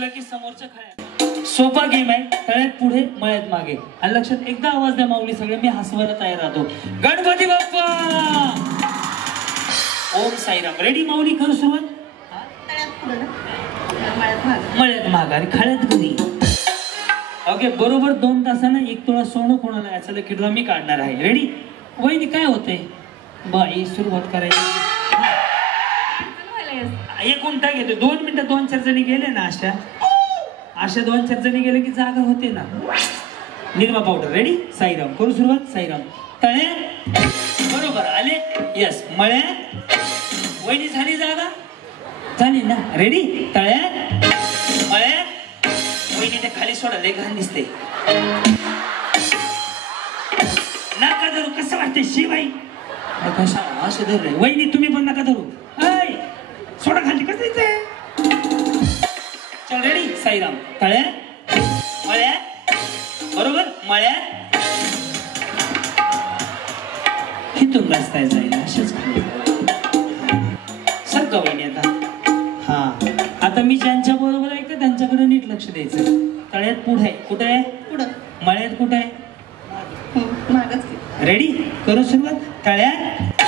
चुकलं की समोरच्या खळ्यात. सोपा गेम आहे. तळ्यात पुढे मळ्यात मागे. आणि लक्षात एकदा आवाज द्या माऊली सगळे, मी हसवायला तयार राहतो. गणपती बाप्पा. ओम साईराम. रेडी माऊली, करू सुरुवात. मळ्यात माग आणि खळ्यात घरी. ओके, बरोबर 2 तासानं 1 तोळा सोनं कोणाला याचा लकीडा मी काढणार आहे. रेडी. वहिनी काय होतंय बाई, सुरुवात करायची. 1 गुंठा घेतो. 2 मिनिटं 2-4 जणी गेले ना, अशा 2-4 जणी गेले की जागा होते ना. निरमा पावडर. रेडी. साईराम. करू सुरुवात. साईराम. तळ्यात बरोबर आले. यस. मळ्यात. वहिनी झाली जागा, झाली ना. रेडी. तळ्यात मळ्यात. वहिनी ते खाली सोडा, लय घाण दिसते. नका धरू. कसं वाटतंय शिवाई? कशा असं धरले. वहिनी तुम्ही पण नका धरू. सोडा खाली. कसं येते. चल रेडी. साईराम. तळ्यात मळ्यात बरोबर. मळ्यात हिथून रस्ता जाईल असेच खाली. सर वहिनी आता. हा, आता मी ज्यांच्या बरोबर आहे का त्यांच्याकडे नीट लक्ष द्यायचं. तळ्यात पुढे आहे. कुठे आहे? पुढं. मळ्यात कुठे आहे? रेडी. करू सुरुवात. तळ्यात.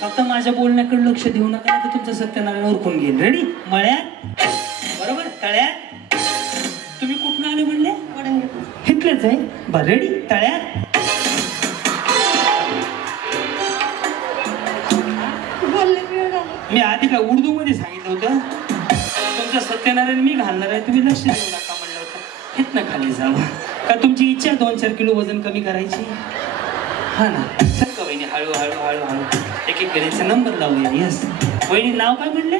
फक्त माझ्या बोलण्याकडे लक्ष देऊ नका, तर तुमचं सत्यनारायण ओळखून घेईल. रेडी. मळ्यात बरोबर. तळ्यात. तुम्ही कुठून आले म्हणले? इथलेच आहे. बरं. रेडी. तळ्यात. मी आधी का उर्दू मध्ये सांगितलं होतं. तुमचं सत्यनारायण मी घालणार आहे, तुम्ही लक्ष देऊ नका म्हणलं होतं. इथनं खाली जावं का? तुमची इच्छा 2-4 किलो वजन कमी करायची. हा ना. सर वहिनी हळू हळू हळू हळू एक एक करायचा नंबर लावूया. यस. वहिनी नाव काय म्हणले?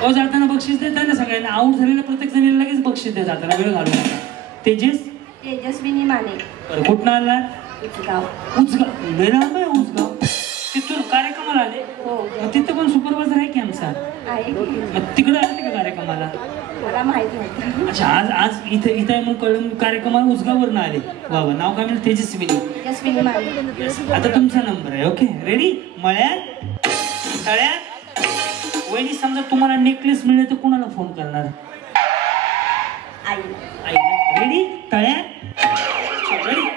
हो, जाताना बक्षीस देताना सगळ्यांना आऊट झालेल्या प्रत्येक जणीला लगेच बक्षीस द्या. जाताना वेळ घालू नका. तेजस्विनी माने. बरं. कुठं आला? उचगाव. उचगाव. लय लांब आहे उचगाव. तिथून कार्यक्रमाला आले. मग तिथं पण सुपरवायझर आहे की आमचा? मग तिकडे आले का कार्यक्रमाला? अच्छा. आज इथे इथे मग कळून कार्यक्रमाला उचगाववरून आले. बाबा नाव काय म्हणलं? तेजस्विनी. आता तुमचा नंबर आहे. ओके. रेडी. मळ्यात तळ्यात. वहिनी समजा तुम्हाला नेकलेस मिळले तर कोणाला फोन करणार? आई. रेडी. तळ्यात. रेडी.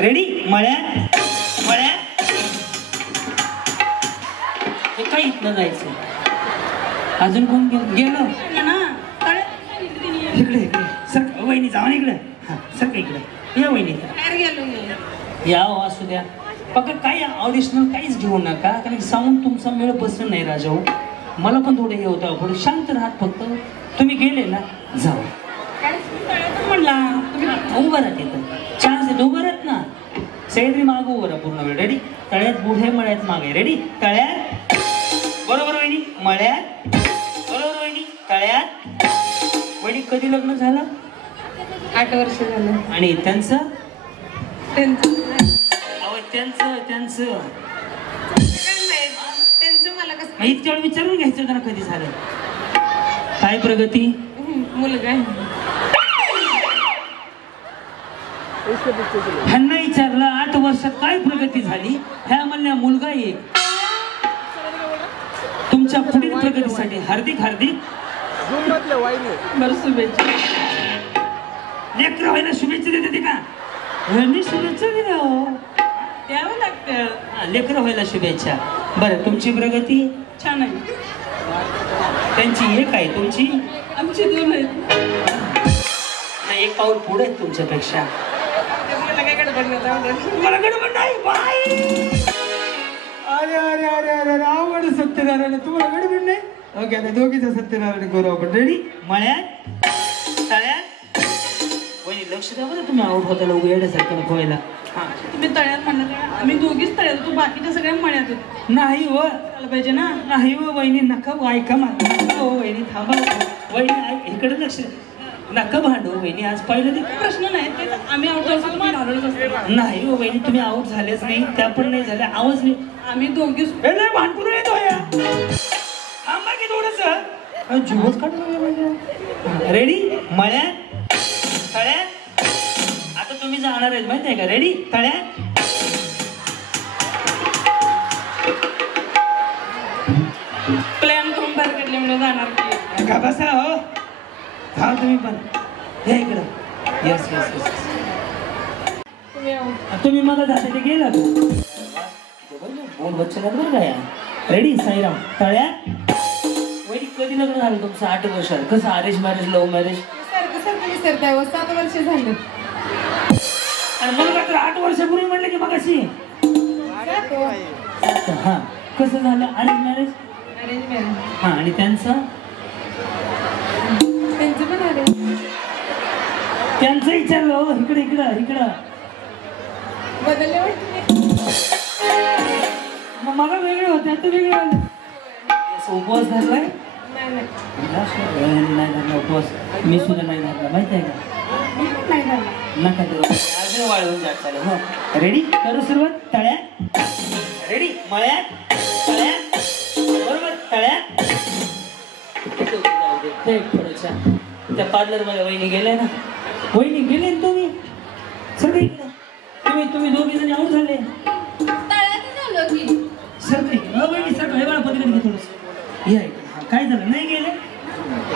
रेडी. मळ्यात हे काय इथनं जायचं? अजून कोण गेलं इकडे? इकडे सर. वहिनी जावा इकडे. हा सर का इकडे या. वहिनी या. असू द्या. बघा काय ऑडिशनल काहीच घेऊ नका, कारण साऊंड तुमचा मेळ बसत नाही राजा. मला पण थोडं हे होतं. थोडं शांत राहत. फक्त तुम्ही गेले ना जाऊ म्हणला. तुम्ही उभं राहत. येतं चान्स आहे. उभं राहत ना. सैद्री मागं उभं राहा पूर्ण वेळ. रेडी. तळ्यात पुढे मळ्यात मागे. रेडी. तळ्यात बरोबर. वहिनी मळ्यात बरोबर. वहिनी तळ्यात. वहिनी कधी लग्न झालं? 8 वर्ष झालं. आणि त्यांचं? त्यांचं मला कसं इतक्या वेळ विचारून घ्यायचं होतं ना कधी झालं. काय प्रगती? मुलगा आहे. ह्यांना विचारलं 8 वर्षात काय प्रगती झाली? ह्या म्हणल्या मुलगा एक. तुमच्या पुढील प्रगतीसाठी हार्दिक शुभेच्छा. लेकरं व्हायला शुभेच्छा देते का? मी शुभेच्छा दिल्या हो. द्यावं लागतं. लेकरं व्हायला शुभेच्छा. बरं. तुमची प्रगती छान आहे. त्यांची एक आहे. तुमची? आमची 2 आहेत. नाही, 1 पाऊल पुढे आहे तुमच्यापेक्षा. मला गडबड नाही बाई. अरे अरे अरे अरे आवड सत्यनारायण. तुम्हाला गडबड नाही? ओके. आता दोघीचं सत्यनारायण करू आपण. रेडी. मळ्यात तळ्यात. वहिनी लक्ष द्या बरं. तुम्ही आऊट होता लोक येण्यासारखं नको व्हायला. हा. तुम्ही तळ्यात म्हणलं तर आम्ही दोघीच तळ्यात. तू बाकीच्या सगळ्या मळ्यात होतो. नाही हो. आलं पाहिजे ना. नाही हो वहिनी. नका ऐका मला. नका हो वहिनी. थांबा. वहिनी इकडे लक्ष नका भांडू. वहिनी आज पाहिलं ते प्रश्न नाही. ते आम्ही आऊट झालो तुम्ही घालवलंच असतो. नाही हो वहिनी. तुम्ही आऊट झालेच नाही. त्या पण नाही झाल्या. आवाज नाही. आम्ही दोघीच भांडून येतो या. थांबा की थोडंसं. जीवच काढून. रेडी. मळ्यात तळ्यात. आता तुम्ही जाणार आहेत माहिती आहे का? रेडी. तळ्यात प्लॅन करून बाहेर काढले म्हणजे जाणार. का बसा हो हा तुम्ही पण हे इकडं यस यस यस तुम्ही मला जाते ते गेला तू बोल बच्चे बरं काय रेडी साईराम तळ्या वैदिक कधी लग्न झालं तुमचं 8 वर्षात कसं अरेंज मॅरेज लव्ह मॅरेज सारखं विसरताय 7 वर्ष झालं आणि मला तर 8 वर्षापूर्वी म्हटलं की मग अशी हा कसं झालं अरेंज मॅरेज हा आणि त्यांचं पण अरेंज त्यांचं विचारलं हो इकडे इकडं इकडं बदलले वाटतं मग मला वेगळे होते आता वेगळे आले उपवास धरलाय नाही धरला उपवास मी सुद्धा नाही धरला माहिती आहे का नका अजून वाढवून जात चालेल हो रेडी करू सुरुवात तळ्या रेडी मळ्यात तळ्या बरोबर तळ्या थोडंसं त्या पार्लरमध्ये वहिनी गेल्या ना वहिनी गेले ना तुम्ही सगळे इकडे तुम्ही दोघी जणी आऊट झाले सर वहिनी सर हे बघा पलीकडे घे थोडंसं या इकडे काय झालं नाही गेले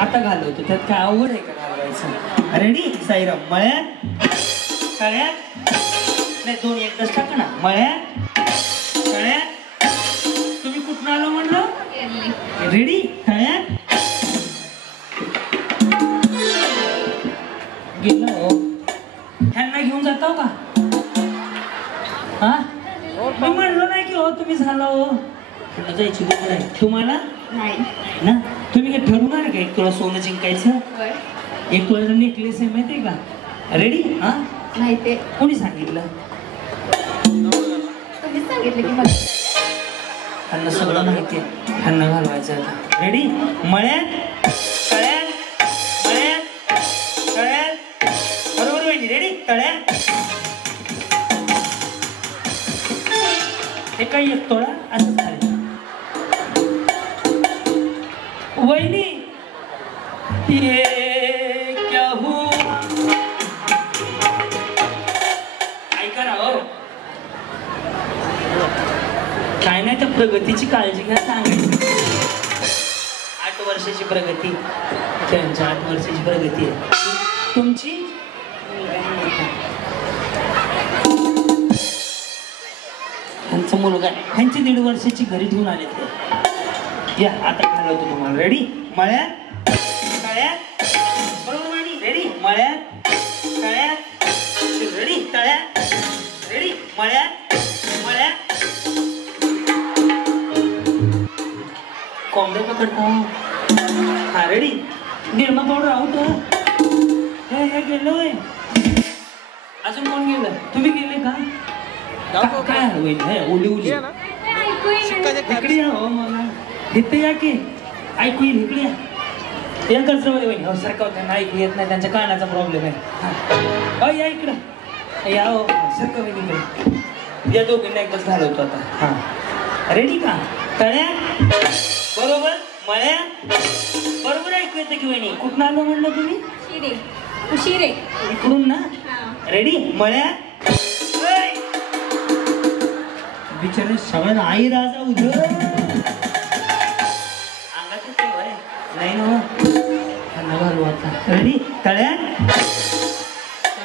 आता घालवतो त्यात काय आवड आहे का घालवायचं रेडी साईराम मळ्यात तळ्यात नाही दोन एकदाच टाका ना मळ्यात तळ्यात तुम्ही कुठून आलो म्हणलं रेडी तळ्यात गेलो हो ह्यांना घेऊन जातो का हा मी म्हणलो नाही की हो तुम्ही झाला हो जायची गोष्ट आहे तुम्हाला नाही ना तुम्ही काय ठरवणार का 1 तोळा सोनं जिंकायचं 1 तोळ्याचा नेकलेस आहे माहितीये का रेडी हा नाही ते कोणी सांगितलं तुम्हीच सांगितलं की मला ह्यांना सगळं माहिती आहे ह्यांना घालवायचं आता रेडी मळ्यात तळ्यात मळ्यात तळ्यात बरोबर वहिनी रेडी तळ्यात हे काही 1 तोळा असं खाली वहिनी ये क्या हो ऐका ना हो काय नाही तर प्रगतीची काळजी घ्या सांगायची 8 वर्षाची प्रगती त्यांच्या 8 वर्षाची प्रगती आहे तुमची त्यांचा मुलगा ह्यांची 1.5 वर्षाची घरी ठेवून आले ते या आता घालवतो तुम्हाला रेडी मळ्यात तळ्यात बरोबर माहिती रेडी मळ्यात तळ्यात रेडी तळ्यात रेडी मळ्यात मळ्यात कोंबड्या पकडतो हा रेडी निरमा पावडर आउट हे गेलोय अजून कोण गेलं तुम्ही गेले का काय होईल हे उली उली इकडे या हो मला इथे या की ऐकू येईल इकडे या कसरमध्ये होईल हो सारखं त्यांना ऐकू येत नाही त्यांच्या कानाचा प्रॉब्लेम आहे या इकडं या हो सारखं होईल इकडे या दोघींना एकदाच घालवतो आता हां रेडी का तळ्या बरोबर मळ्या बरोबर ऐकू येतं की वहिनी कुठून आलो म्हणलं तुम्ही शिरे इकडून ना रेडी मळ्या बिचारे सगळ्यांना आई राजा उधळ अंगात नाही ना त्यांना घालू आता रेडी तळ्या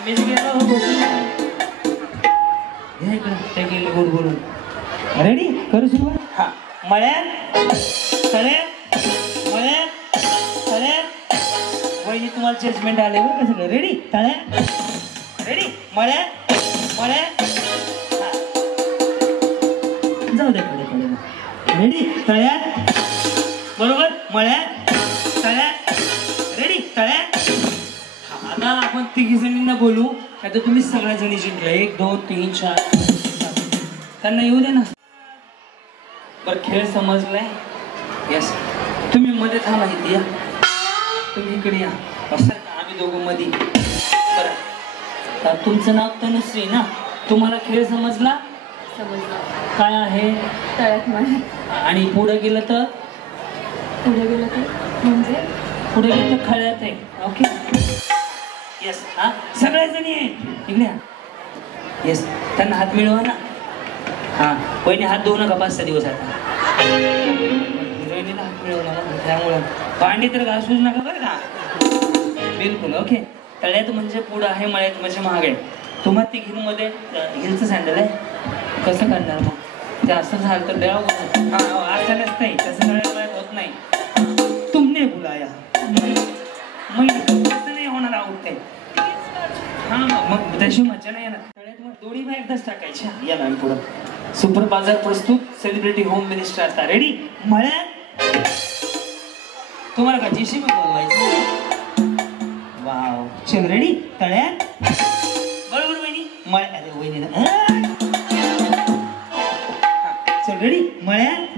मीच गेलो हे इकडे ते गेले गोड बोलून रेडी करू सुरुवात हा मळ्यात तळ्यात मळ्यात तळ्यात वहिनी तुम्हाला जजमेंट आले बरं का सगळं रेडी तळ्यात रेडी मळ्यात मळ्यात जाऊ द्या कडे रेडी तळ्यात बरोबर मळ्यात तळ्यात रेडी तळ्यात आता आपण 3 जणींना बोलू आता तुम्ही सगळ्या जणी जिंकल्या 1 2 3 4 त्यांना येऊ दे ना बरं खेळ समजलाय यस तुम्ही मध्ये थांबा इथे या तुम्ही इकडे या असं आम्ही दोघं मध्ये बरं तुमचं नाव तनुश्री ना तुम्हाला खेळ समजला काय आहे तळ्यात मळ्यात आणि पुढे गेलं तर म्हणजे पुढे गेलं तर खळ्यात आहे ओके येस हा सगळ्या जणी आहे इकडे येस त्यांना हात मिळवा ना हा वहिनी हात धुवू नका 5-6 दिवस आता हिरोईनीला हात मिळवला त्यामुळं भांडी तर घासूच नका बरं का. बिलकुल ओके. तळ्यात म्हणजे पुढं आहे, मळ्यात म्हणजे महाग आहे. तुम्हाला ती हिलमध्ये हिलचं सँडल आहे, कसं करणार मग? ते असं झालं तर द्या. असं नसतंय, तसं तळ्यात होत नाही. तुमने बुलाया नाही होणार आवडते. हा मग त्याची मजा नाही येणार. तळ्यात मग दोन्ही बाय एकदाच टाकायच्या. या मॅम पुढं. सुपर बाजार प्रस्तुत सेलिब्रिटी होम मिनिस्टर आता रेडी. मळ्यात तुम्हाला का जेसीबी बोलवायचं? वाव चल रेडी. तळ्यात बरोबर वहिनी. मळ्यात अरे वहिनी चल रेडी. मळ्यात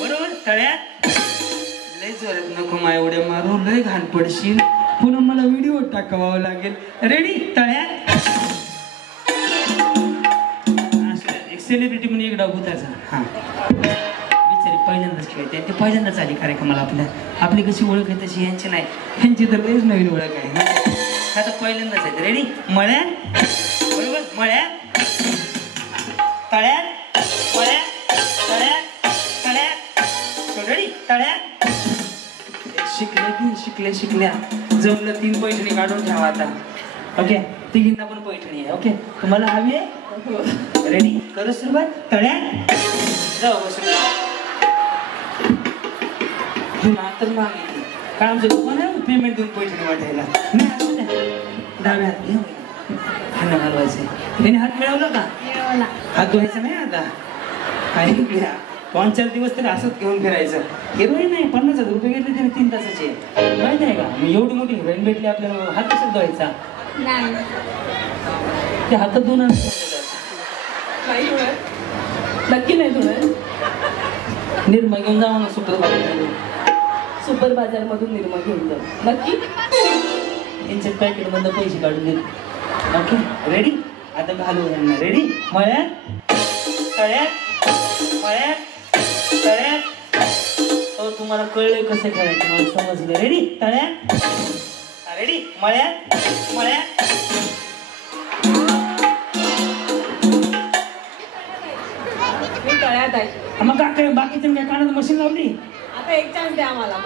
बरोबर. तळ्यात लय जोरात नको मा एवढे मारू, लय घाण पडशील. पुन्हा मला व्हिडिओ टाकावा लागेल. रेडी. तळ्यात एक सेलिब्रिटी म्हणून एक डाव भूताचा. हा बिचारी पहिल्यांदाच खेळते, ते पहिल्यांदाच आली कार्यक्रमाला. आपली कशी ओळख आहे तशी यांची नाही, यांची तर लयच नवीन ओळख आहे. आता पहिल्यांदाच आहे. रेडी. मळ्यात बरोबर. मळ्यात तळ्यात मळ्यात तळ्यात तळ्यात रेडी. तळ्यात शिकल्या जमलं. 3 पैठणी काढून ठेवा आता. ओके. तिघींना पण पैठणी आहे. ओके. तुम्हाला हवी आहे? रेडी. करू सुरुवात. तळ्यात जाऊ बसून. तर मागितली काय आमचं दुकान आहे, पेमेंट देऊन पैठणी वाटायला नाही. असं द्या. डाव्या हात घ्या. हात घालवायचे. त्याने हात मिळवला का? हात धुवायचा नाही आता. काही घ्या. 5-4 दिवस तरी असंच घेऊन फिरायचं. हिरोईन नाही, 50,000 रुपये घेतले त्याने 3 तासाचे. माहिती आहे का? मी एवढी मोठी हिरोईन भेटली आपल्याला, हात कशात धुवायचा? ते हातात धुवून नक्की नाही धुणार. निर्मा घेऊन जावा ना सुपर बाजार मधून निर्मा घेऊन जाऊ. नक्की. यांच्या पॅकेट मधून पैसे काढून देऊ. ओके. रेडी. आता घालू यांना. रेडी. मळ्यात तळ्यात मळ्यात तळ्यात. हो तुम्हाला कळलंय कसं खेळायचं, मला समजलं. रेडी. तळ्यात रेडी. मळ्यात मळ्यात मी तळ्यात आहे. मग काय बाकीच्या काय कानात मशीन लावली? आता एक चान्स द्या आम्हाला.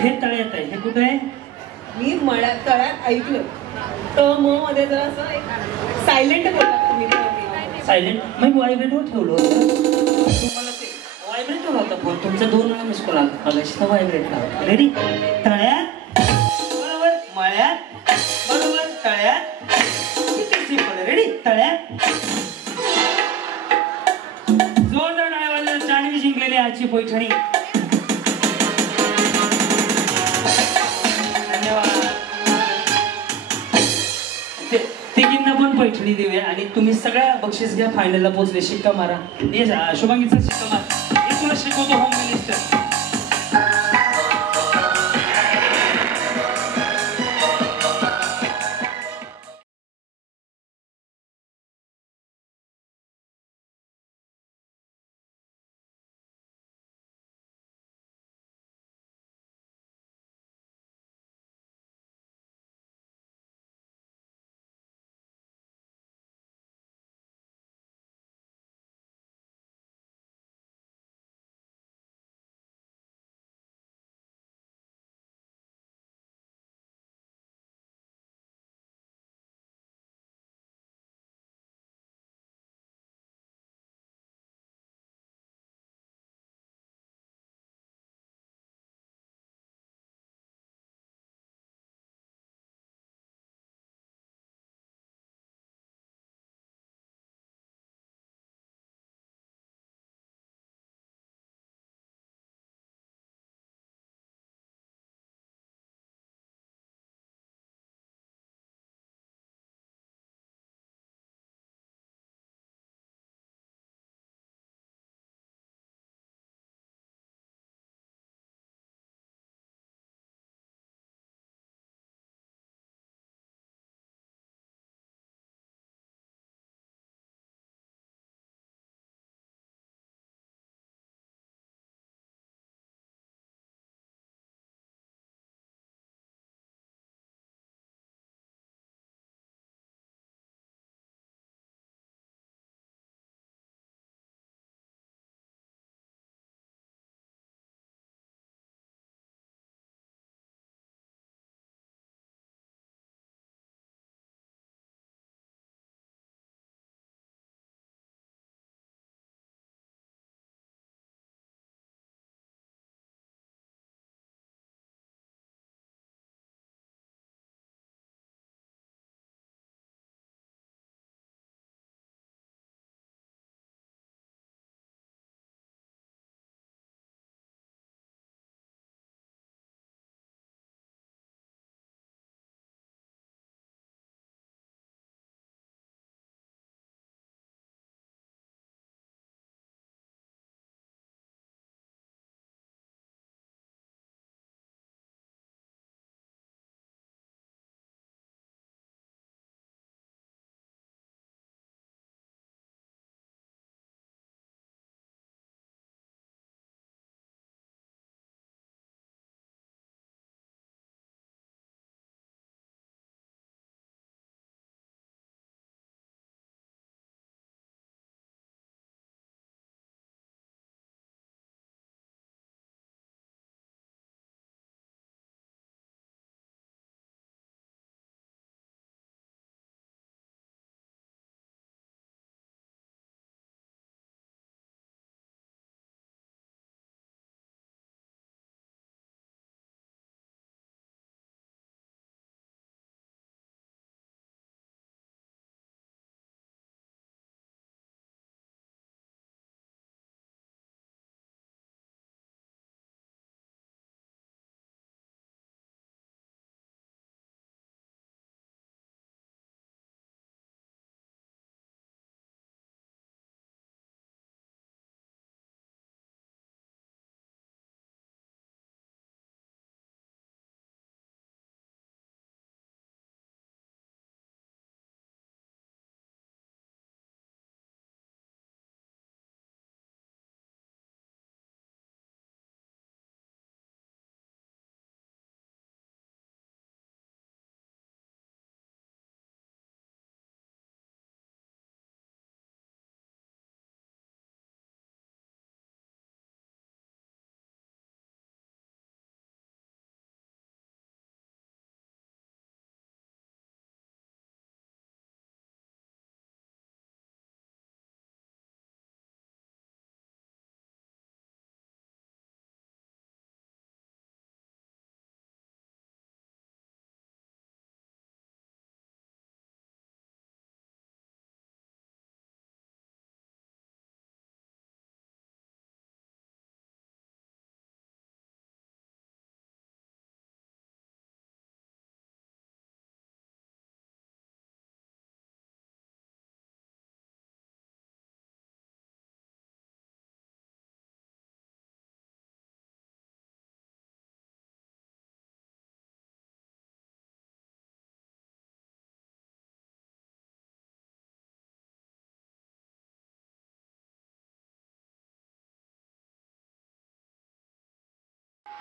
हे तळ्यात आहे. हे कुठं आहे? मी तळ्यात ऐकलं. मध्ये जरा असं सायलेंट बोलतात तुम्ही. सायलेंट मग व्हायब्रेटवर ठेवलं होतं तुम्हाला. ते व्हायब्रेटवर होता फोन तुमचा. 2 वेळा मिस कॉल आला. तर व्हायब्रेट लावा. रेडी. तळ्यात बरोबर. मळ्यात बरोबर. तळ्यात. किती सिंपल. रेडी. तळ्यात जोरदार टाळ्या. जाणवी जिंकलेली आजची पैठणी. धन्यवाद. तिघींना पण पैठणी देऊया आणि तुम्ही सगळ्या बक्षीस घ्या. फायनलला पोहोचले. शिक्का मारा. शुभांगीचा शिक्का मारा. हे तुला शिकवतो होम मिनिस्टर.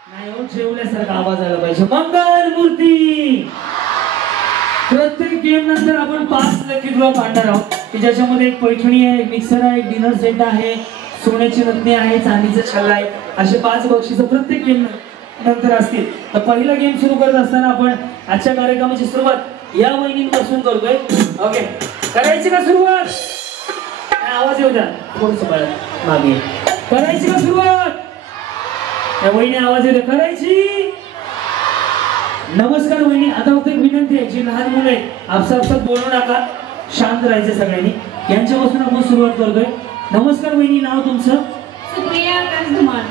नाही हो, जेवल्यासारखा आवाज आला पाहिजे. मंगल मूर्ती. प्रत्येक गेम नंतर आपण 5 लकी ड्रॉ काढणार आहोत की ज्याच्यामध्ये एक पैठणी आहे, एक मिक्सर आहे, एक डिनर सेट आहे, सोन्याची रत्ने आहे, चांदीचा छल्ला आहे. असे 5 बक्षीस प्रत्येक गेम नंतर असतील. तर पहिला गेम सुरू करत असताना आपण आजच्या कार्यक्रमाची सुरुवात या वहिनींपासून करतोय. ओके, करायची का सुरुवात? आवाज येऊ द्या थोडस मागे. करायची का सुरुवात? या वहिनी आवाज येते. करायची. नमस्कार वहिनी. आता फक्त एक विनंती आहे, जी लहान मुलं आहेत आपसात बोलू नका, शांत राहायचे सगळ्यांनी. यांच्यापासून आपण सुरुवात करतोय. नमस्कार वहिनी, नाव तुमचं? सुप्रिया आकाश धुमाळ.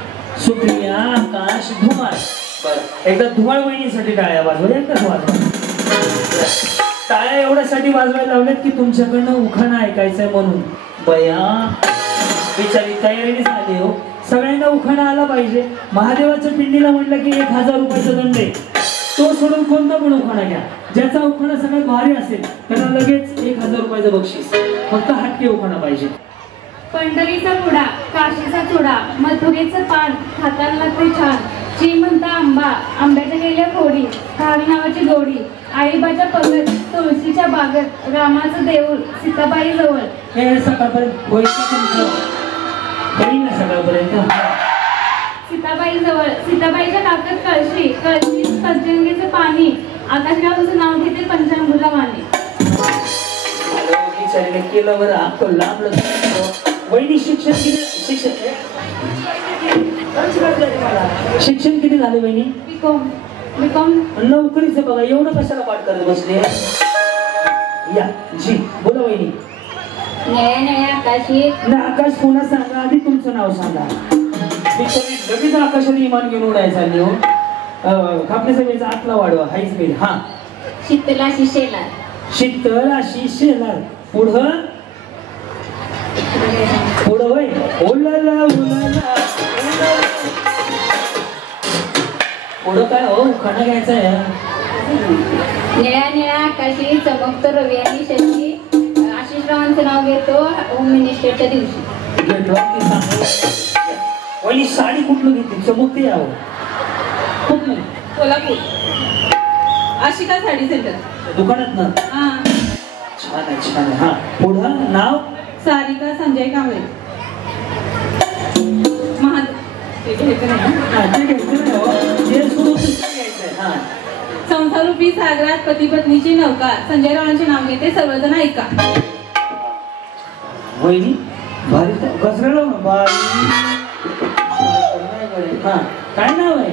सुप्रिया आकाश धुमाळ. बरं, एकदा धुमाळ वहिनीसाठी टाळ्या वाजवा. एकदाच वाजवा. टाळ्या एवढ्यासाठी वाजवायला लावल्यात की तुमच्याकडनं उखाणा ऐकायचंय म्हणून. बया बिचारी तयारीने झाली हो. सगळ्यांना उखाणा आला पाहिजे. महादेवाच्या पिंडीला म्हटलं की 1000 रुपयाचा दंड आहे. तो सोडून कोणता पण उखाणा घ्या. ज्याचा उखाणा सगळ्यात भारी असेल त्याला लगेच 1000 रुपयाचं बक्षीस. फक्त हटके उखाणा पाहिजे. पंढरीचा पुडा, काशीचा चुडा, मथुरेचं पान, खाताना लागते छान. ची म्हणता आंबा, आंब्याच्या गेल्या फोडी, खावी नावाची गोडी, आईबाच्या पंगत, तुळशीच्या बागेत, रामाचं देऊळ, सीताबाई जवळ. हे सकाळपर्यंत सकाळपर्यंत सीताबाई जवळ, सीताबाईच्या काकत कळशी, कळशी पंचगंगेचं पाणी, आकाशगावचं नाव घेते पंचांगुला वाणी. केलं बरं आपण लांब. वहिनी शिक्षण किती? शिक्षण किती झाले वहिनी? बीकॉम. नोकरीचं बघा, एवढं कशाला पाठ करत बसले? या जी बोला वहिनी. आकाशी ना आकाश पुन्हा सांगा, आधी तुमचं नाव सांगा. लगेच आकाशाने इमान घेऊन उडायला चालली हो. खापण्याचा वेळेचा आतला वाढवा, हाईच मिळ. हा, शीतलाशी शेलार. शीतलाशी शेलार. पुढं पुढं वय ओलाला ओलाला. पुढं काय हो, खाणं घ्यायचं आहे. निळ्या निळ्या आकाशी चमकतो रवी आणि शशी, आशिष रावांचं नाव घेतो होम मिनिस्टरच्या दिवशी. वहिनी साडी कुठलं घेतली? चमकते यावं. कुठलं? कोल्हापूर आशिका साडी सेंटर. दुकानात ना? हा, छान आहे छान आहे. हा, पुढं नाव? सारिका संजय कांबळे. संसारूपी सागरात पती पत्नीची नौका, संजय रावांचे नाव घेते सर्वजण ऐका. वहिनी भारी घसरलो ना बाई. हा, काय नाव आहे?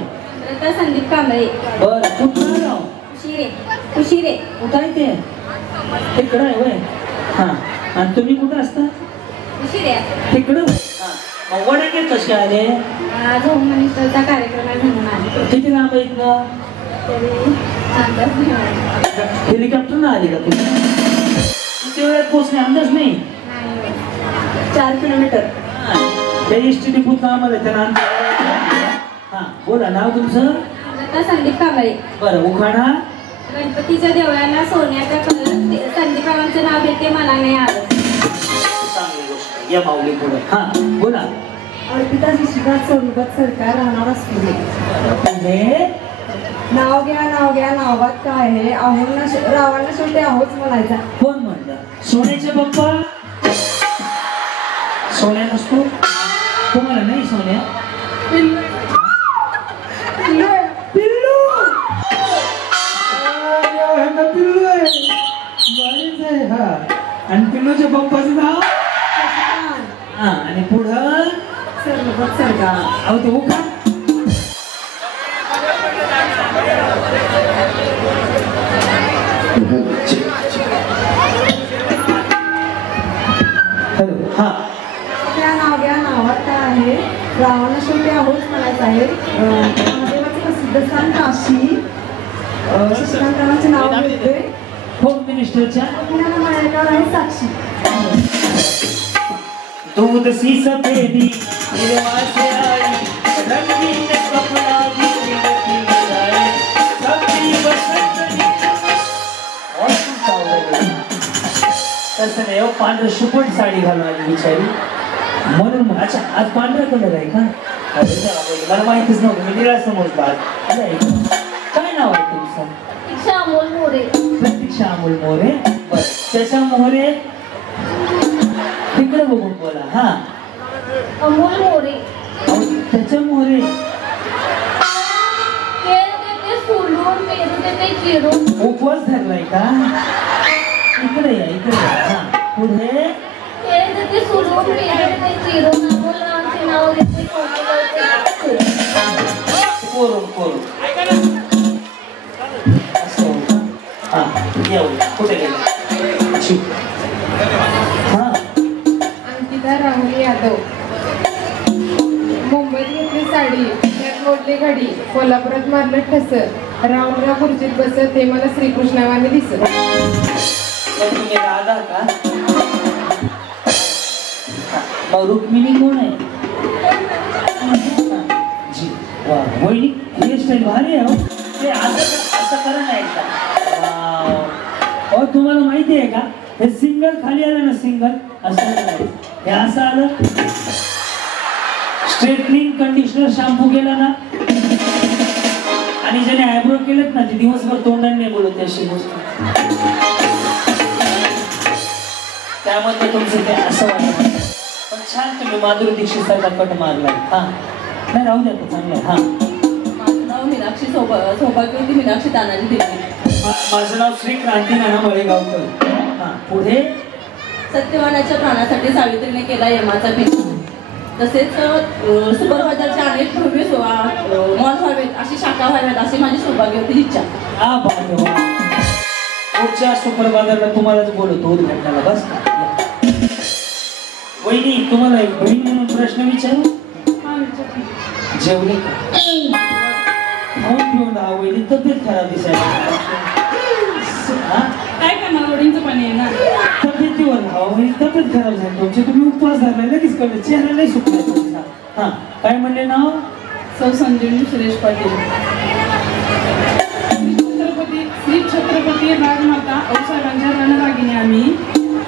रता संदीप कांबळे. बर, कुठलं नाव? उशिरे. उशिरे कुठं आहे ते? तिकडं आहे वय. हा, आणि तुम्ही कुठं असता? उशिरे तिकडं. वडाके कसे आले? आज होम मिनिस्टरचा कार्यक्रम आहे म्हणून आले. किती लांब आहे इथनं? तरी हेलिकॉप्टर आली का तुम्ही? किती वेळात पोहोचणे अंदाज नाही? 4 किलोमीटर. त्या एसटी डिपोत आम्हाला त्यांना. हा, बोला नाव तुमचं? रता संदीप कांबळे. बरं, उखाणा? गणपतीच्या देवळाला सोन्याचा कलर, संदीप रावांचं नाव घेते मला नाही आलं. चांगली गोष्ट. या माऊली पुढे. हा, बोला. अर्पिता शिशिकात सोनपत सरकार राहणार असले. नाव घ्या नावात काय आहे, रावांना शेवटी आहोच म्हणायचा. कोण म्हणलं? सोन्याचे पप्पा. सोन्या नसतो तुम्हाला? नाही सोन्या. पिल्लू. पिल्लू आहे. हा, आणि पिल्लूच्या पप्पाचं नाव? हा, आणि पुढं? सरकार. अहो ते उखा. नाव घ्या नावात काय आहे, रावांना शेवटी आहोच म्हणायचं आहे. महादेवाचं प्रसिद्ध स्थान काशी, शशिकांतांचे नाव घेते होम मिनिस्टरच्या. आहे साक्षी. दूध सी सफेदी से आई, रंगीन कपड़ा तसं नाही हो, पांढरं शुपट साडी घालून आली बिचारी. म्हणून मग अच्छा आज पांढरा कलर आहे का? अरे देवा, मला माहितीच नव्हतं, मी निळा समजला. काय नाव आहे तुमचं? प्रतीक्षा अमोल मोरे. प्रतीक्षा अमोल मोरे. बरं, त्याच्या मोरे तिकडे बघून बोला. हा, अमोल मोरे. त्याच्या मोरे उपवास धरलाय का? इकडे या, इकडे या. हा, पुढे कोरून कोरून असं हा येऊ कुठे गेले? हा, अंकिता राहुल यादव. मुंबईत घेतली साडी, त्यात मोडली घडी, कोल्हापुरात मारलं ठस, राऊंडला खुर्चीत बसत ते मला श्रीकृष्णावाने दिसत. तुम्ही राधा का? मग रुक्मिणी कोण आहे? जी वा, वहिनी हेअरस्टाईल भारी आहे. ते असं करा नाही का? तुम्हाला माहिती आहे का, हे सिंगल खाली आलं ना, सिंगल असं नाही, हे असं आलं. स्ट्रेटनिंग कंडिशनर शॅम्पू केला ना, आणि ज्याने आयब्रो केलेत ना, ते दिवसभर तोंडाने नाही बोलत त्याशी गोष्ट. त्यामध्ये तुमचं ते असं वाटतं. पण छान तुम्ही माधुरी दीक्षित सारखा कट मारलाय. हा नाही, राहू द्या, चांगलं. हा, माझं नाव मीनाक्षी सौभाग्यवती मीनाक्षी तानाजी देवी. माझं नाव श्री क्रांती नाना मळेगावकर. हा, पुढे सत्यवानाच्या प्राणासाठी सावित्रीने केला यमाचा पिछा. तसेच सुपरबाजारच्या अनेक भव्य मॉल व्हावेत, अशी शाखा व्हाव्यात, अशी माझी सौभाग्यवती इच्छा. हा, पुढच्या सुपर बाजारला तुम्हालाच बोलवतो उद्घाटनाला. बस वहिनी, तुम्हाला एक बहीण म्हणून प्रश्न विचारू? जेवले का? वहिनी तब्येत खराब दिसायला. काय करणार, ओढींचं पाणी आहे ना. तब्येतीवर वहिनी तब्येत खराब झाली तुमची. तुम्ही उपवास धरला, लगेच कळलं, चेहरा नाही सुकला तुमचा. हा, काय म्हणले नाव? सौ संजीवनी सुरेश पाटील. श्री छत्रपती राजमाता औसाहेबांच्या रणरागिणी आम्ही.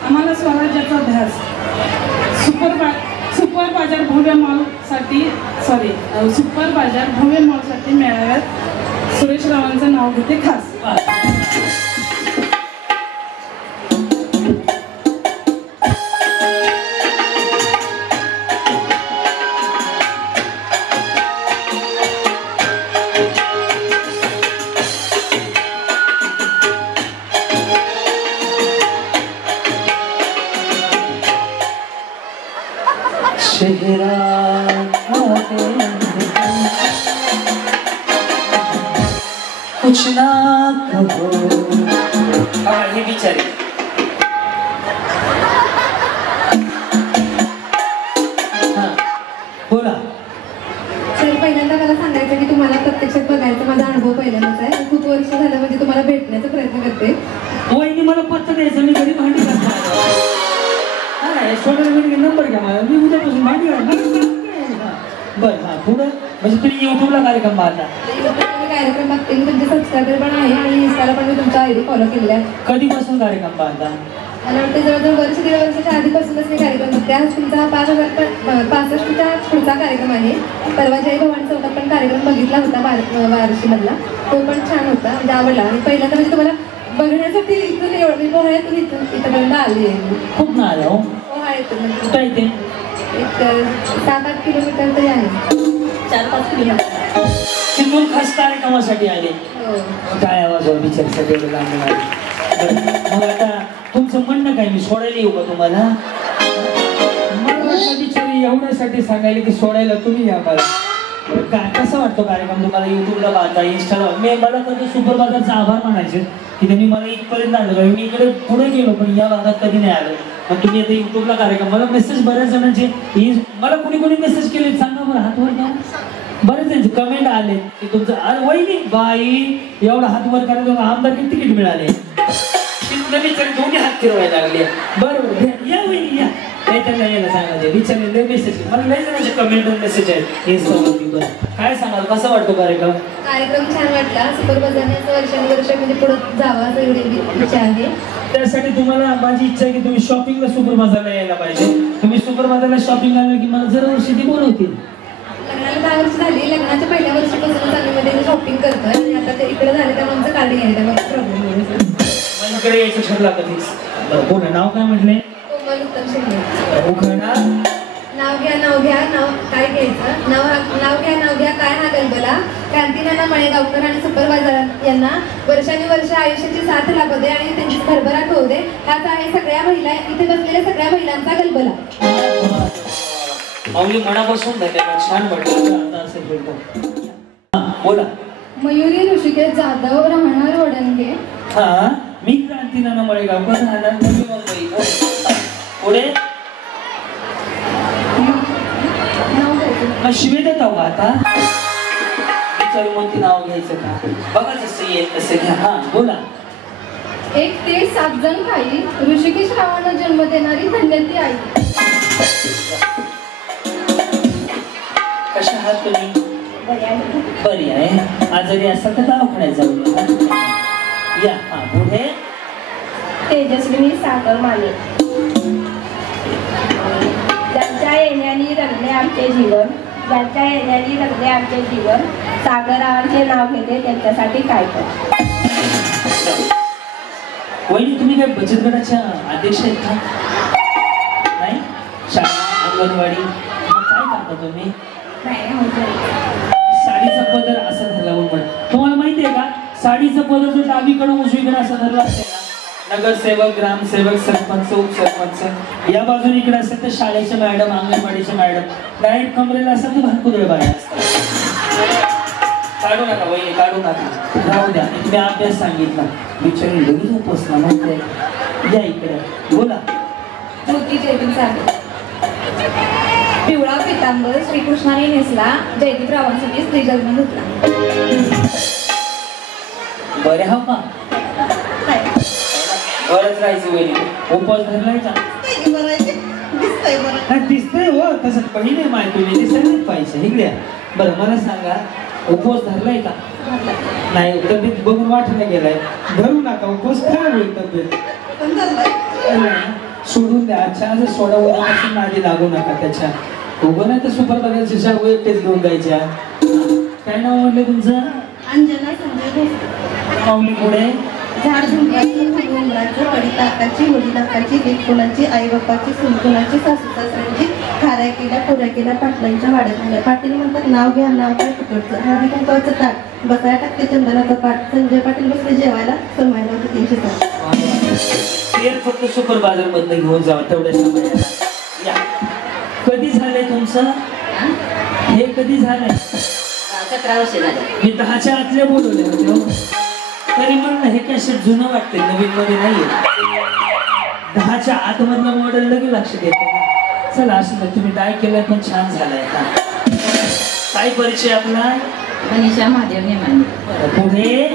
आम्हाला स्वराज्याचा ध्यास. सुपर बाजार भव्य मॉलसाठी मेळाव्यात सुरेश रावांचं नाव घेते खास. कुछ ना कहो. हे बिचारे बोला. सर, पहिल्यांदा मला सांगायचं की तुम्हाला प्रत्यक्षात बघायचा माझा अनुभव पहिल्यांदाच आहे. खूप वर्ष झालं म्हणजे तुम्हाला भेटण्याचा प्रयत्न करते. वहिनी मला पत्ता द्यायचं, मी घरी भांडी करणार. नंबर घ्या मला, मी उद्यापासून भांडी करणार. बरं, हा, पुढं म्हणजे तुम्ही युट्यूबला कार्यक्रम पाहता? कार्यक्रम बघते, मी तुमचे सबस्क्रायबर पण आहे आणि इंस्टाला पण मी तुमचा आयडी फॉलो केलेला आहे. कधीपासून कार्यक्रम पाहता? मला वाटतं जवळजवळ वर्ष 1.5 वर्षाच्या आधीपासूनच मी कार्यक्रम बघते. आज तुमचा 5,065चा पुढचा कार्यक्रम आहे. परवा जय भवानी चौकात पण कार्यक्रम बघितला होता बार्शीमधला, तो पण छान होता, म्हणजे आवडला. आणि पहिल्यांदा म्हणजे तुम्हाला बघण्यासाठी इथून मी पोहाळ्यातून इथपर्यंत आली आहे. खूप ना आलं. पोहाळ्यातून म्हणजे कुठं येते? एक 7-8 किलोमीटर तरी आहे. 4-5 किलोमीटर. तिथून खास कार्यक्रमासाठी आले. टाळ्या वाजवा बिचारसाठी एवढं लांब आले. मग आता तुमचं म्हणणं काय, मी सोडायला येऊ का तुम्हाला? मला वाटलं बिचारी एवढ्यासाठी सांगायला की सोडायला तुम्ही या मला. काय कसं वाटतो कार्यक्रम तुम्हाला? युट्यूबला पाहता, इंस्टाला. मला कधी सुपर बाजारचा आभार मानायचे की त्यांनी मला इथपर्यंत आणलं. मी इकडे पुढे गेलो पण या भागात कधी नाही आलो. मग तुम्ही आता युट्यूबला कार्यक्रम, मला मेसेज बऱ्याच जणांचे, मला कोणी मेसेज केले सांगा बरं, हात वर द्या. बरेच त्यांचे कमेंट आले की तुमचं अरे वहिनी बाई एवढा हात वर करायचं, आमदारकी तिकीट मिळाले. दोन्ही हात फिरवायला लागले. बरोबर, या वहिनी या. त्यांना यायला सांगा विचारले मेसेज मला लय जणांचे कमेंट मेसेज आहेत इंस्टावरती. बरं काय सांगाल कसा वाटतो कार्यक्रम? कार्यक्रम छान वाटला. सुपर बाजारने वर्षानुवर्ष म्हणजे पुढे जावा असं एवढी इच्छा आहे. त्यासाठी तुम्हाला माझी इच्छा आहे की तुम्ही शॉपिंगला सुपर बाजारला यायला पाहिजे. तुम्ही सुपर बाजारला शॉपिंग आले की मला जर वर्षी ती बोलवतील. लग्नाला 10 वर्ष झाली. लग्नाच्या पहिल्या वर्षीपासून आम्ही मध्ये शॉपिंग करतोय आणि आता ते इकडे झाले त्यामुळे आमचं कार्ड घ्यायला त्यामुळे प्रॉब्लेम नाही. इकडे यायचं ठरला कधीच. कोण नाव काय म्हटले? कोमल उत्तम शिंदे. उखाणा नाव घ्या नाव काय घ्यायचं नाव घ्या काय हा गलबला. क्रांतीनाना मळेगावकर आणि सुपर बाजार यांना वर्षानुवर्ष आयुष्याची साथ लाभू दे आणि त्यांची भरभराट होऊ दे. हाच आहे सगळ्या महिला इथे बसलेल्या सगळ्या महिलांचा गलबला. माऊली मनापासून धन्यवाद. छान वाटलं. आता असेल बोलतो. बोला. मयुरी ऋषिकेश जाधव राहणार वडणगे. हा मी क्रांतीनाना मळेगावकर राहणार नवी मुंबई. पुढे शिवे देत आहो आता विचारू मग ती नाव घ्यायचं का बघा जसं येत तसं घ्या. हा बोला. 1 ते 7 जण काही ऋषिकेश रावांना जन्म देणारी धन्य ती आई. कशा आहात तुम्ही? बरी आहे. आजारी असाल तर दवाखान्यात जाऊया. या. हा पुढे तेजस्विनी सागर माने. ज्यांच्या येण्याने रंगले आमचे जीवन सागरावांचे नाव घेते त्यांच्यासाठी काय कर. वहिनी तुम्ही काय बचत गटाच्या अध्यक्ष आहेत का? नाही. शाळा अंगणवाडी काय करता तुम्ही? साडीचा पदर असा धरला म्हणून तुम्हाला माहिती आहे का? साडीचा पदर जो डावीकडे उजवीकडे असा धरला असेल ना नगरसेवक ग्रामसेवक सरपंच उपसरपंच या बाजूने इकडे असेल तर शाळेचे मॅडम अंगणवाडीचे मॅडम डायरेक्ट कमरेला असेल तर भरपूर बाया असतात. काढू नका वहिनी काढू नका राहू द्या. तुम्ही अभ्यास सांगितला विचारून लगेच उपसला म्हणते. या इकडे बोला. ज्योती जयदीप सागर. पिवळा पितांबर श्रीकृष्णाने नेसला जयदीपरावांसाठी स्त्री जन्म घेतला. बरे हा का बरंच राहायचं वहिनी. उपवास धरलाय का? दिसतंय हो तसं पहिले माहिती दिसायला पाहिजे. इकडे बरं मला सांगा उपवास धरलाय का? नाही तब्येत बघून वाटलं गेलाय. धरू नका उपवास खराब होईल तब्येत. सोडून द्या. अच्छा जर सोडा उद्यापासून नादी लागू नका त्याच्या. उभं नाही तर सुपर बाजारच्या शाळा एकटेच घेऊन जायच्या. काय नाव म्हणलं तुमचं? अंजना संजय भोसले. माऊली पुढे झाड झुंबराचं उमराचं वडिलाकाची वडिलाकाची लेककुणाची आई बापाची सुनकुणाची सासू सासऱ्यांची खाऱ्या केल्या पाटलांच्या वाड्यात. पाटील म्हणतात नाव घ्या नाव काय फुकटचं. हळदी कुंकवाचं ताट बसाया टाकते चंदनाचं पाठ. संजय पाटील बसले जेवायला समायला होते 300 ताट. तेल फक्त सुपर बाजार मधनं घेऊन जावं तेवढ्या. या कधी झालंय तुमचं हे? कधी झालंय? 17 वर्ष झाले. मी 10च्या आतले बोलवले होते तरी म्हणलं हे कॅसेट जुनं वाटते नवीन मध्ये नाहीये. 10च्या आतमधलं मॉडेल लगे लक्ष देतो. चला असं तुम्ही काय केलंय पण छान झालंय. काय परिचय आपला? मनीषा महादेव नेमाने. पुढे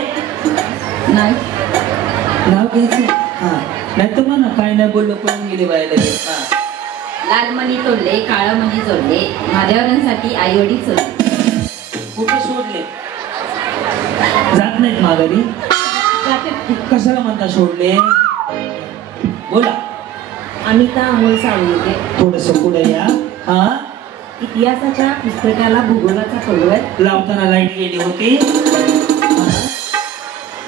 नाव घ्यायचं. हा नाही तर म्हणा काय नाही बोललं पण गेले बायला. लाल मणी तोडले काळा मणी जोडले महादेवांसाठी आई वडील सोडले. कुठे सोडले? जात नाहीत माघारी? कशाला म्हणता सोडले? बोला. अमिता अमोल सावंगे. थोडस पुढे या. हा इतिहासाच्या पुस्तकाला भूगोलाचा कवर लावताना लाईट गेली होती.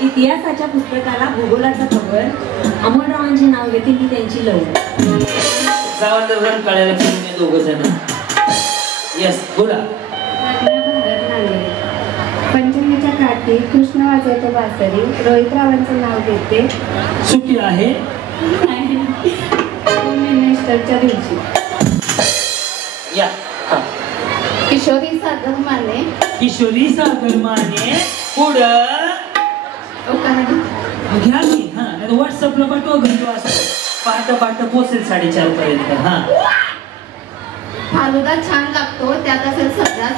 इतिहासाच्या पुस्तकाला भूगोलाचा कवर अमोलरावांचे नाव घेते की त्यांची लव. जावं तर रन कळायला तुम्ही दोघं जण. यस बोला. पंचमीच्या काठी कृष्ण वाजवतो बासरी. रोहितरावांचं नाव घेते. सुट्टी आहे मिनिस्टरच्या दिवशी. या. किशोरी सागर माने. किशोरी सागर माने. पुढं घ्या की. हा नाही व्हॉट्सअपला पाठवा घरी असतो पाठ पोचेल 4:30 पर्यंत. हा फालुदा छान लागतो त्यात असेल सगळ्या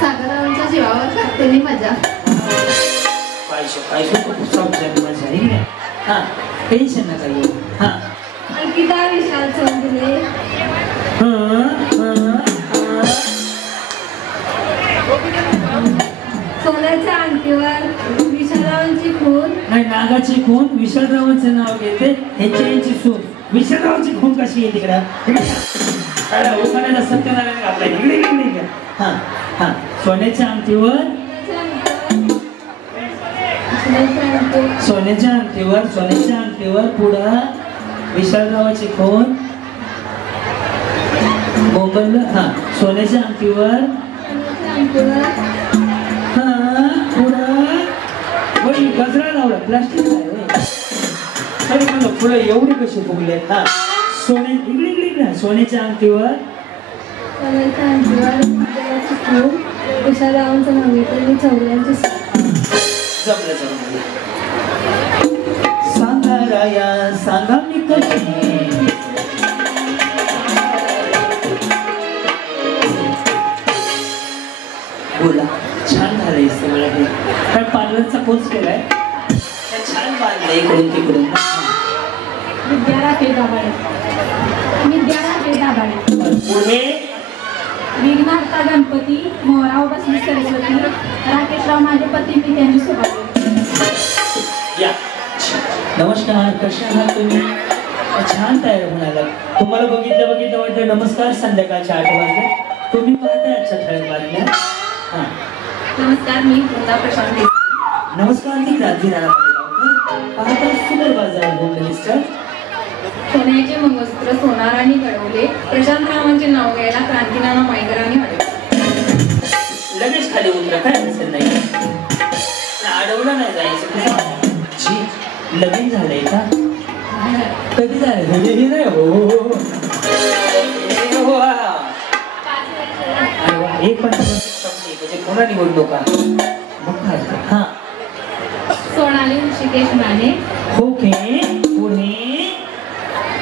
सागरांच्या जीवावर करतेली मजा. पाहिजे मजा. हा टेन्शन नका घेऊ. हा की काय विशाल सोन दिले सोन्याच्या अंगठीवर विशालरावांची खून नाही नागाची खून विशालरावांचं नाव घेते ह्याची सून विशालरावांची खून कशी आहे तिकडं उखाण्याला सत्यनारायण घातला इकडे हा हा सोन्याच्या अंगठीवर सोन्याच्या अंगठीवर पुढं विशालरावाची खून बोंबल हा सोन्याच्या अंगठीवर गजरा लावला प्लास्टिक अरे मला पुढे एवढे कसे फुगले हा सोने इकडे सोन्याच्या अंगठीवर विशालरावांचं नाव घेतलं चौघ्यांची सांगा राया सांगा मी कशी बोला छान झालंय सगळं हे कारण पार्लरचा कोर्स केलाय छान बांधलंय इकडून तिकडून विद्याराखे पुढे विघ्नार्था गणपती मोराव बसली सरस्वती राकेशराव माझे पती मी त्यांची सोबत या नमस्कार कसे आहात तुम्ही छान तयार म्हणाला तुम्हाला बघितलं वाटतं नमस्कार संध्याकाळच्या 8 वाजले तुम्ही पाहताय आजच्या ठळक बातम्या हा नमस्कार मी वृंदा प्रशांत नमस्कार मी क्रांती राणामध्ये पाहता सुंदर बाजार बोलले मिस्टर सोन्याचे मंगळसूत्र सोनारांनी घडवले प्रशांतरावांचे नाव घ्यायला क्रांतीनाना मायकरांनी अडवले लगेच खाली उतरा काय असेल नाही अडवलं नाही जायचं लगीन झालंय का कधी झालं नाही हो एक पण म्हणजे कोणा निवडलो का हा सोनाली ऋषिकेश माने ओके पुणे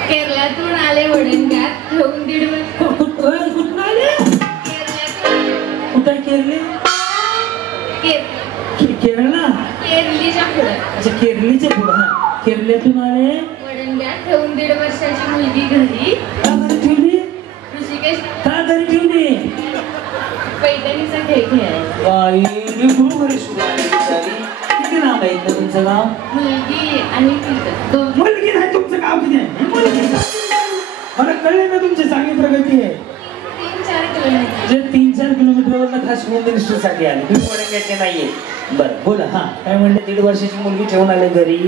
केरळातून आले वडणगात घेऊन 1.5 वर्ष कुठून आले कुठं केरले केरळा केरलीच्या पुढे अच्छा केरलीच्या पुढं हा केरल्यातून आले वडणगात ठेवून 1.5 वर्षाची मुलगी घरी का घरी ठेवली ऋषिकेश का घरी ठेवली पैठणीचा खेळ खेळायचा बाई घरी सुरू किती नाव आहे तुमचं गाव मुलगी आणि तिथं मुलगी नाही तुमचं गाव किती आहे मला कळलं ना तुमची चांगली प्रगती आहे 3-4 किलोमीटर जे 3-4 किलोमीटरवरनं खास होम मिनिस्टरसाठी आले तुम्ही वडंग्याचे नाहीये बरं बोला हा काय म्हणले 1.5 वर्षाची मुलगी ठेवून आले घरी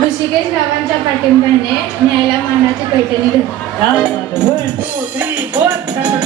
ऋषिकेश रावांच्या पाठिंब्याने न्यायला मानाची पैठणी घरी 1 2 3 4